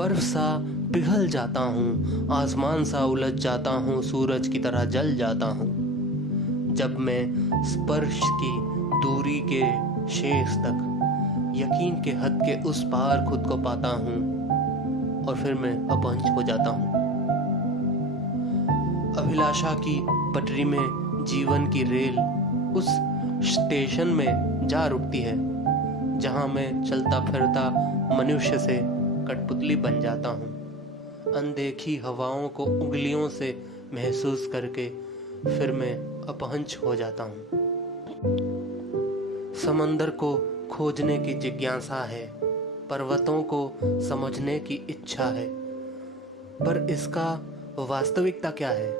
बर्फ सा पिघल जाता हूँ, आसमान सा उलझ जाता हूँ, सूरज की तरह जल जाता हूँ। जब मैं स्पर्श की दूरी के शेष तक यकीन के हद के उस पार खुद को पाता हूँ और फिर मैं अपहुंच हो जाता हूँ। अभिलाषा की पटरी में जीवन की रेल उस स्टेशन में जा रुकती है जहाँ मैं चलता फिरता मनुष्य से कठपुतली बन जाता हूँ। अनदेखी हवाओं को उंगलियों से महसूस करके फिर मैं अपहंच हो जाता हूँ। समंदर को खोजने की जिज्ञासा है, पर्वतों को समझने की इच्छा है, पर इसका वास्तविकता क्या है?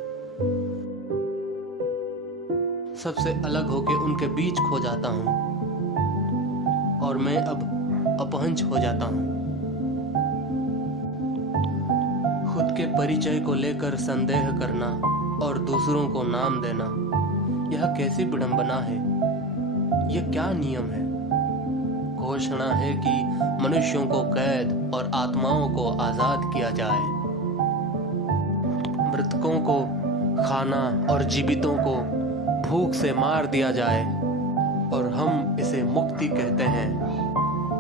सबसे अलग होके उनके बीच खो जाता हूँ और मैं अब अपहंच हो जाता हूँ। खुद के परिचय को लेकर संदेह करना और दूसरों को नाम देना, यह कैसी विडंबना है? यह क्या नियम है? घोषणा है कि मनुष्यों को कैद और आत्माओं को आजाद किया जाए, मृतकों को खाना और जीवितों को भूख से मार दिया जाए, और हम इसे मुक्ति कहते हैं।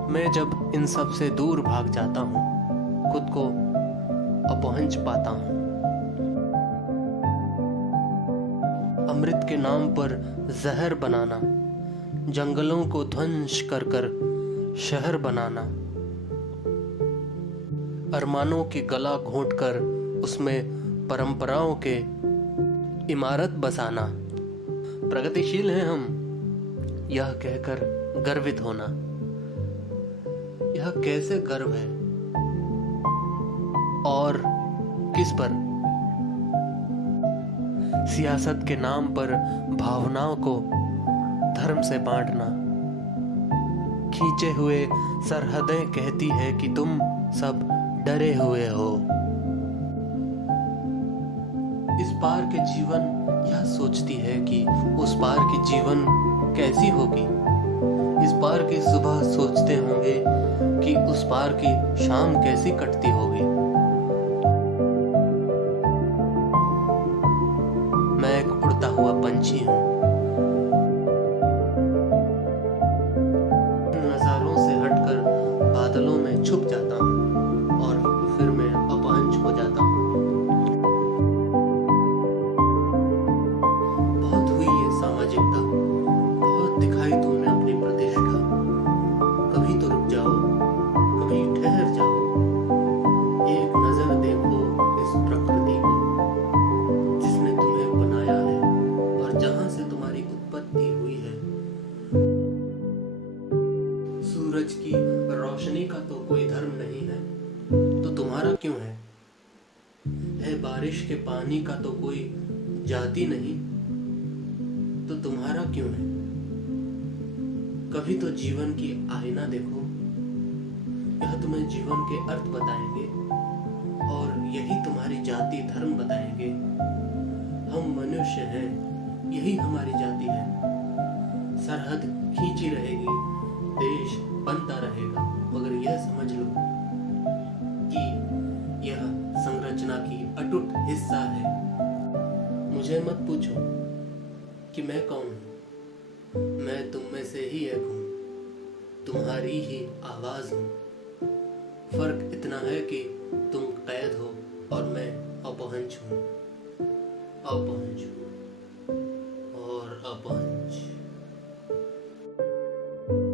मैं जब इन सब से दूर भाग जाता हूँ, खुद को अपहुंच पाता हूँ। अमृत के नाम पर जहर बनाना, जंगलों को ध्वंस कर कर शहर बनाना, अरमानों की गला घोंटकर उसमें परंपराओं के इमारत बसाना। प्रगतिशील हैं हम, यह कहकर गर्वित होना, यह कैसे गर्व है? और किस पर? सियासत के नाम पर भावनाओं को धर्म से बांटना। खींचे हुए सरहदें कहती है कि तुम सब डरे हुए हो। इस पार के जीवन यह सोचती है कि उस पार की जीवन कैसी होगी। इस पार की सुबह सोचते होंगे कि उस पार की शाम कैसी कटती होगी। मैं एक उड़ता हुआ पंछी हूँ, नजारों से हटकर बादलों में छुप जाता हूँ और फिर मैं अपहंच हो जाता हूँ। बहुत हुई ये सामाजिकता, बहुत दिखाई तुमने अपनी प्रतिष्ठा। कभी तो रुक जाओ, कभी ठहर जाओ, एक नजर देखो इस प्रकृति को जिसने तुम्हें बनाया है और जहां से तुम्हारी उत्पत्ति हुई है। सूरज की रोशनी का तो कोई धर्म नहीं है, तो तुम्हारा क्यों है? बारिश के पानी का तो कोई जाति नहीं, तो तुम्हारा क्यों है? कभी तो जीवन की आईना देखो, यह तुम्हें जीवन के अर्थ बताएंगे और यही तुम्हारी जाति धर्म बताएंगे। हम मनुष्य हैं, यही हमारी जाति है। सरहद खींची रहेगी, देश बनता रहेगा, मगर यह समझ लो कि यह संरचना की अटूट हिस्सा है। मुझे मत पूछो कि मैं कौन हूँ, मैं तुम में से ही एक हूँ, तुम्हारी ही आवाज हूँ। फर्क इतना है कि तुम कैद हो और मैं अपहंच हूँ।